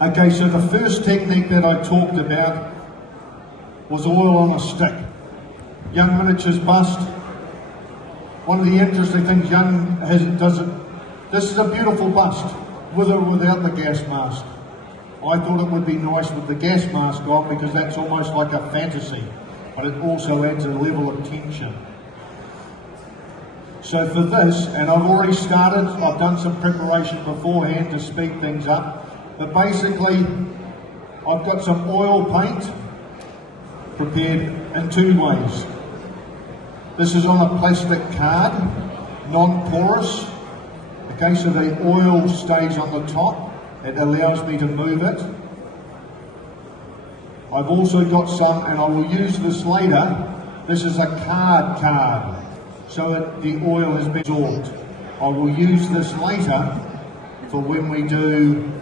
Okay, so the first technique that I talked about was oil on a stick. Young Miniatures bust. One of the interesting things Young does it. This is a beautiful bust, with or without the gas mask. I thought it would be nice with the gas mask on because that's almost like a fantasy, but it also adds a level of tension. So for this, and I've already started, I've done some preparation beforehand to speed things up, but basically I've got some oil paint prepared in two ways. This is on a plastic card, non-porous. Okay, so the oil stays on the top. It allows me to move it. I've also got some, and I will use this later. This is a card, so the oil has been absorbed. I will use this later for when we do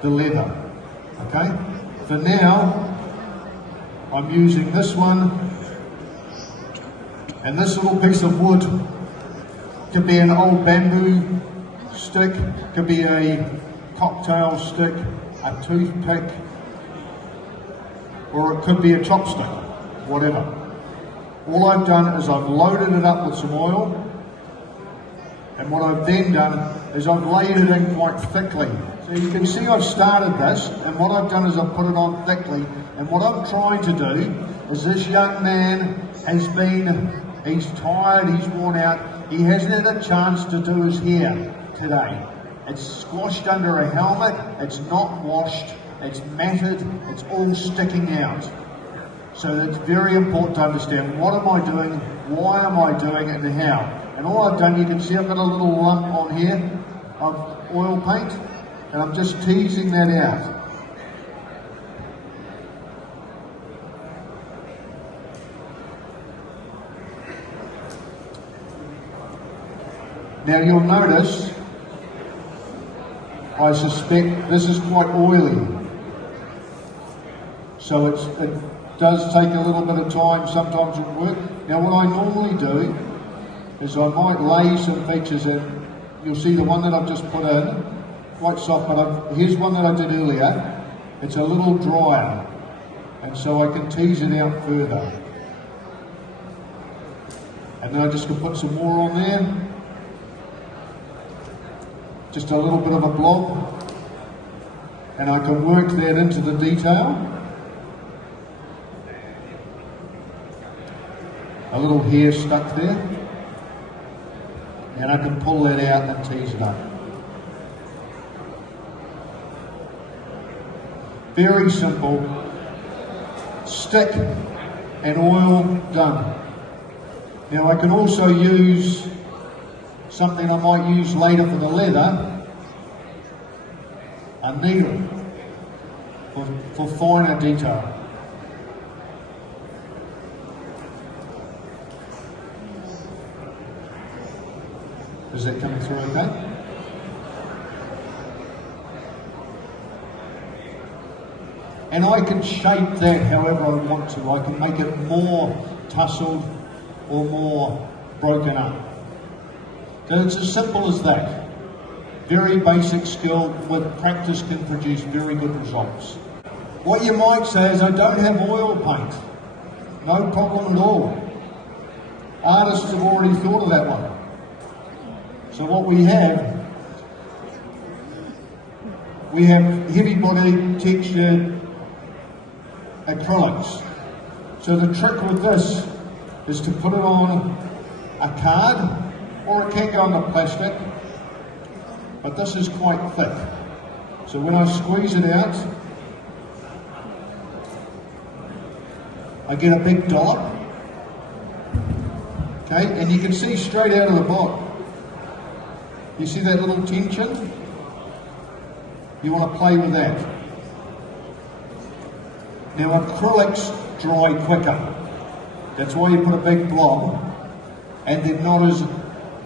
the leather. Okay, for now, I'm using this one, and this little piece of wood could be an old bamboo stick, could be a cocktail stick, a toothpick, or it could be a chopstick, whatever. All I've done is I've loaded it up with some oil, and what I've then done is I've laid it in quite thickly. So you can see I've started this, and what I've done is I've put it on thickly, and what I'm trying to do is this young man has been, he's tired, he's worn out, he hasn't had a chance to do his hair today. It's squashed under a helmet, it's not washed, it's matted, it's all sticking out. So it's very important to understand, what am I doing, why am I doing it, and how. And all I've done, you can see I've got a little lump on here of oil paint, and I'm just teasing that out. Now you'll notice, I suspect this is quite oily. So it does take a little bit of time sometimes at work. Now what I normally do is I might lay some features in. You'll see the one that I've just put in, quite soft, but here's one that I did earlier. It's a little drier, and so I can tease it out further. And then I just can put some more on there. Just a little bit of a blob, and I can work that into the detail. A little hair stuck there, and I can pull that out and tease it up. Very simple. Stick and oil, done. Now I can also use something I might use later for the leather, a needle for finer detail. Is that coming through okay? And I can shape that however I want to. I can make it more tussled or more broken up. So it's as simple as that. Very basic skill with practice can produce very good results. What you might say is, I don't have oil paint. No problem at all. Artists have already thought of that one. So what we have heavy-bodied textured acrylics. So the trick with this is to put it on a card, or it can go on the plastic, but this is quite thick. So when I squeeze it out, I get a big dollop. Okay, and you can see straight out of the bottom. You see that little tension? You want to play with that. Now acrylics dry quicker. That's why you put a big blob, and they're not as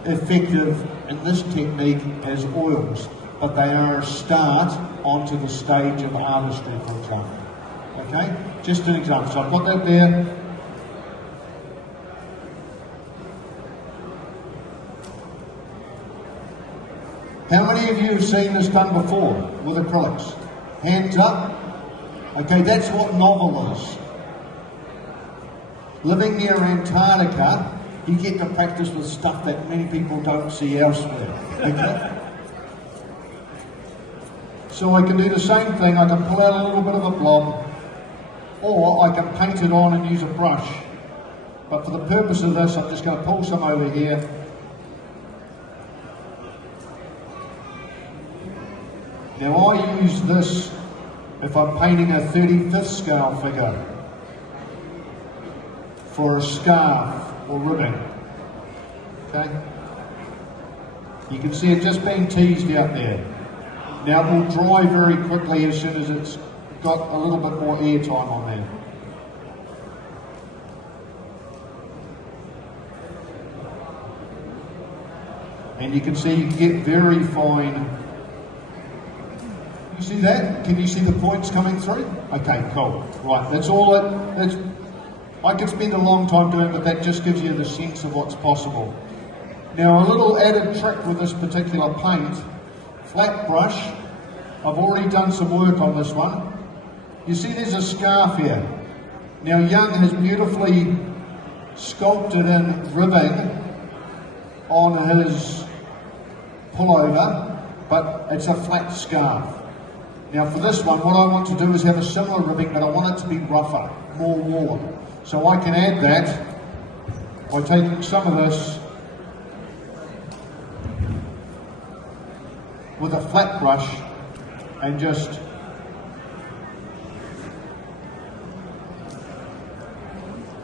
effective in this technique as oils, but they are a start onto the stage of artistry, for example. Okay, just an example. So I've got that there. How many of you have seen this done before with acrylics? Hands up. Okay, that's what novel is. Living near Antarctica, you get to practice with stuff that many people don't see elsewhere. Okay? So I can do the same thing. I can pull out a little bit of a blob, or I can paint it on and use a brush. But for the purpose of this, I'm just going to pull some over here. Now I use this if I'm painting a 35th scale figure for a scarf or ribbing. Okay? You can see it just being teased out there. Now it will dry very quickly as soon as it's got a little bit more air time on there. And you can see you get very fine. You see that? Can you see the points coming through? Okay, cool. Right, that's all it. I could spend a long time doing it, but that just gives you the sense of what's possible. Now a little added trick with this particular paint, flat brush. I've already done some work on this one. You see there's a scarf here. Now Young has beautifully sculpted in ribbing on his pullover, but it's a flat scarf. Now for this one, what I want to do is have a similar ribbing, but I want it to be rougher, more warm. So I can add that by taking some of this with a flat brush and just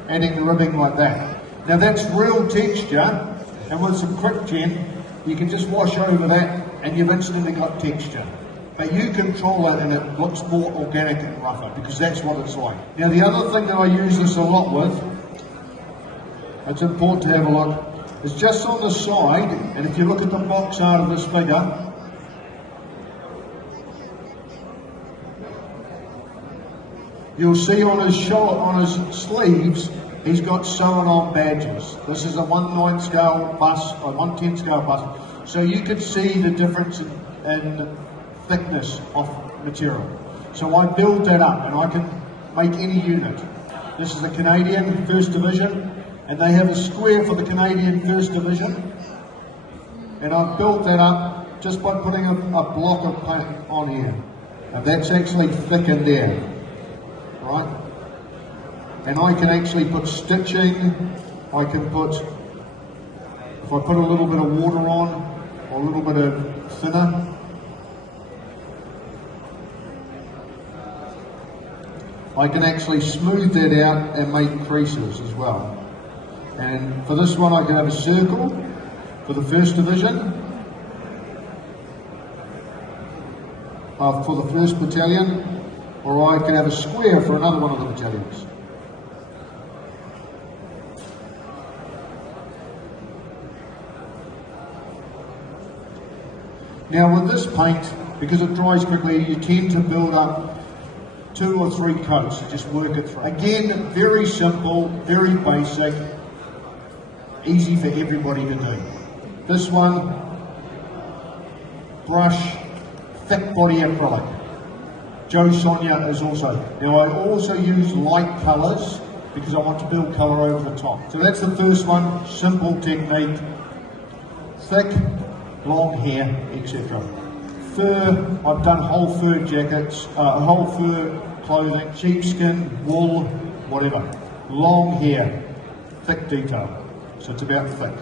adding the ribbing like that. Now that's real texture, and with some quick gen, you can just wash over that and you've instantly got texture. But you control it and it looks more organic and rougher, because that's what it's like. Now the other thing that I use this a lot with, it's important to have a look, is just on the side, and if you look at the box art of this figure, you'll see on his shoulder, on his sleeves, he's got sewn on badges. This is a 1/9 scale bust, or 1/10 scale bust. So you can see the difference in thickness of material. So I build that up and I can make any unit. This is the Canadian First Division, and they have a square for the Canadian First Division. And I've built that up just by putting a block of paint on here. And that's actually thick in there, right? And I can actually put stitching, I can put, if I put a little bit of water on, or a little bit of thinner, I can actually smooth that out and make creases as well. And for this one I can have a circle for the First Division, for the 1st Battalion, or I can have a square for another one of the battalions. Now with this paint, because it dries quickly, you tend to build up 2 or 3 coats, so just work it through. Again, very simple, very basic, easy for everybody to do. This one, brush, thick body acrylic. Joe Sonia is also. Now I also use light colours because I want to build colour over the top. So that's the first one, simple technique, thick, long hair, etc. Fur, I've done whole fur jackets, whole fur clothing, sheepskin, wool, whatever. Long hair, thick detail. So it's about thick.